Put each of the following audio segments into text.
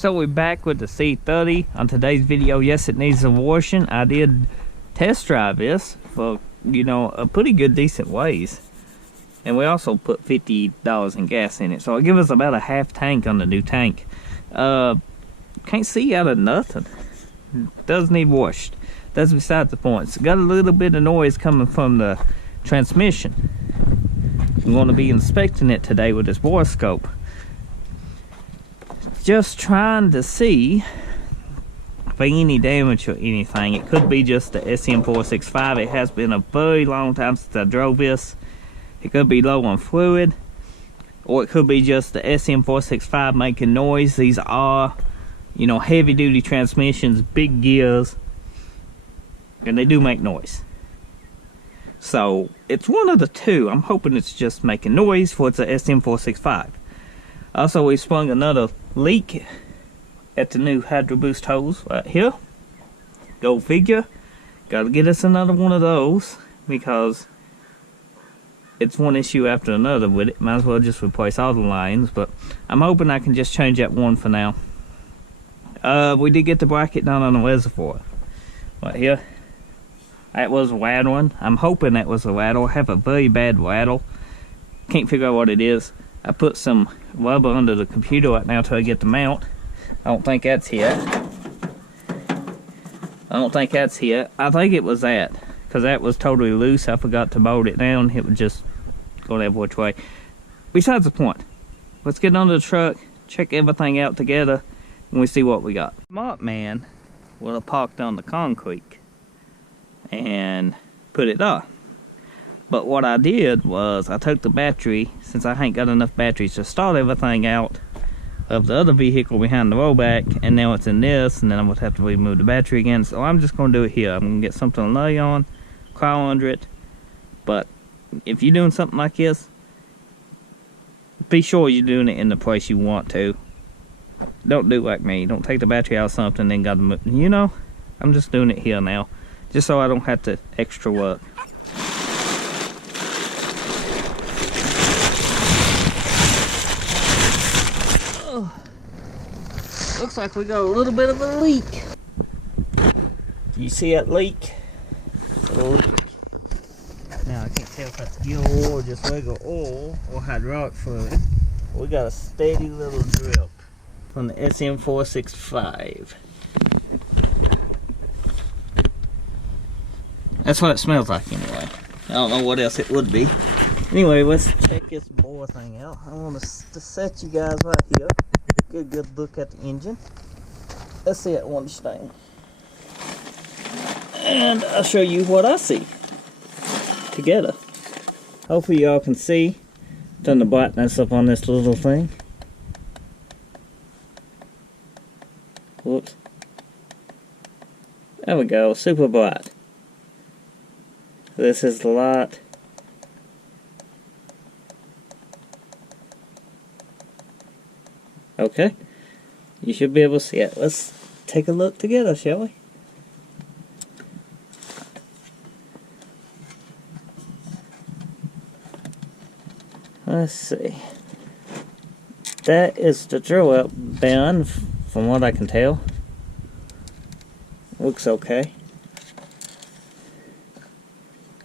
So we're back with the C30. On today's video, yes, it needs a washing. I did test drive this for, you know, a pretty good decent ways. And we also put $50 in gas in it. So it gives us about a half tank on the new tank. Can't see out of nothing. Does need washed. That's beside the point. It's got a little bit of noise coming from the transmission. I'm going to be inspecting it today with this borescope. Just trying to see for any damage or anything. It could be just the SM465. It has been a very long time since I drove this. It could be low on fluid, or it could be just the SM465 making noise. These are, you know, heavy duty transmissions, big gears, and they do make noise. So it's one of the two. I'm hoping it's just making noise for it's a SM465. Also, we sprung another leak at the new Hydro Boost hose right here. Go figure. Gotta get us another one of those because it's one issue after another with it. Might as well just replace all the lines, but I'm hoping I can just change that one for now. We did get the bracket done on the reservoir right here. That was rattling. I'm hoping that was a rattle. I have a very bad rattle. Can't figure out what it is. I put some rubber under the computer right now till I get the mount. I don't think that's here. I think it was that, because that was totally loose. I forgot to bolt it down. It would just go that which way. Besides the point, let's get under the truck, check everything out together, and we see what we got. Smart man would have parked on the concrete and put it up. But what I did was I took the battery, since I ain't got enough batteries to start everything out of the other vehicle behind the rollback, and now it's in this, and then I would have to remove the battery again. So I'm just going to do it here. I'm going to get something to lay on, crawl under it. But if you're doing something like this, be sure you're doing it in the place you want to. Don't do like me. Don't take the battery out of something and then got to move. You know, I'm just doing it here now, just so I don't have to extra work. Looks like we got a little bit of a leak. You see that leak? A leak. Now I can't tell if that's gear oil or just regular oil or hydraulic fluid. We got a steady little drip from the SM465. That's what it smells like anyway. I don't know what else it would be. Anyway, let's check this bore thing out. I want to set you guys right here. Get a good look at the engine. Let's see that one thing. And I'll show you what I see together. Hopefully y'all can see. Turn the brightness up on this little thing. Whoops. There we go, super bright. This is the light. Okay, you should be able to see it. Let's take a look together, shall we? Let's see. That is the Throwout band, from what I can tell. Looks okay.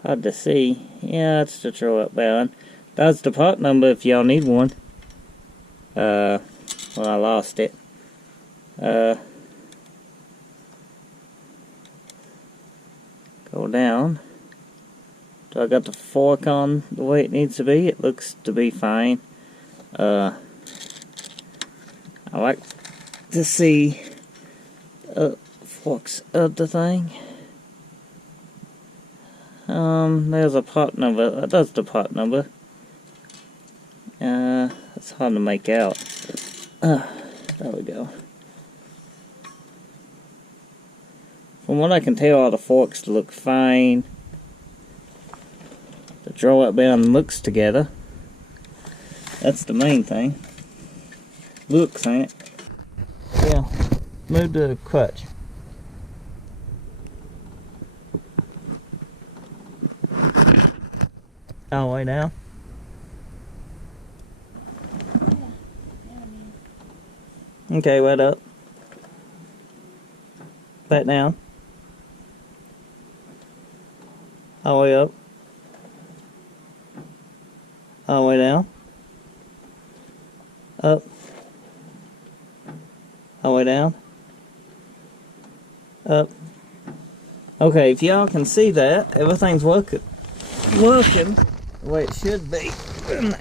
Hard to see. Yeah, it's the Throwout band. That's the part number if y'all need one. Well, I lost it. Go down. Do I got the fork on the way it needs to be? It looks to be fine. I like to see forks of the thing. There's a part number. That's the part number. It's hard to make out. There we go. From what I can tell, all the forks look fine. The Throwout band looks together. That's the main thing. Looks, ain't it? Yeah. Move the clutch. All the way down. Okay, right up. Back down. All the way up. All the way down. Up. All the way down. Up. Okay, if y'all can see that, everything's working the way it should be.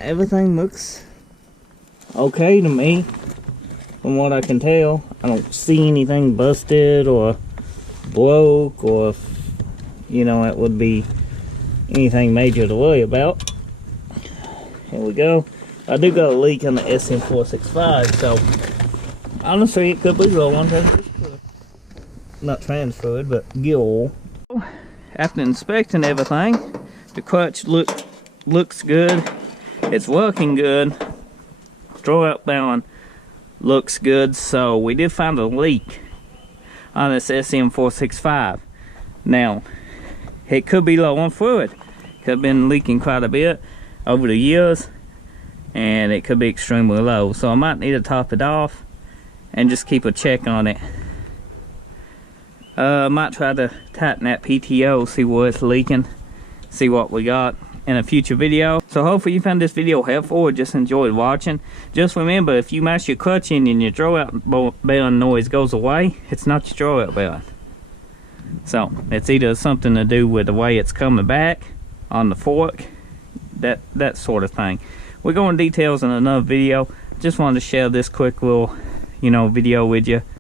Everything looks okay to me. From what I can tell, I don't see anything busted or broke, or you know, it would be anything major to worry about. Here we go. I do got a leak on the SM465, so honestly it could be rolling transfer. Not transferred, but gear oil. After inspecting everything, the clutch looks good. It's working good. Throwout balun looks good. So we did find a leak on this SM465. Now, it could be low on fluid. Could have been leaking quite a bit over the years, and it could be extremely low. So I might need to top it off and just keep a check on it. I might try to tighten that PTO, see where it's leaking, see what we got in a future video. So hopefully you found this video helpful or just enjoyed watching. Just remember, if you mash your clutch in and your throwout balun noise goes away, it's not your throwout balun. So it's either something to do with the way it's coming back on the fork, that sort of thing. We'll go in details in another video. Just wanted to share this quick little, video with you.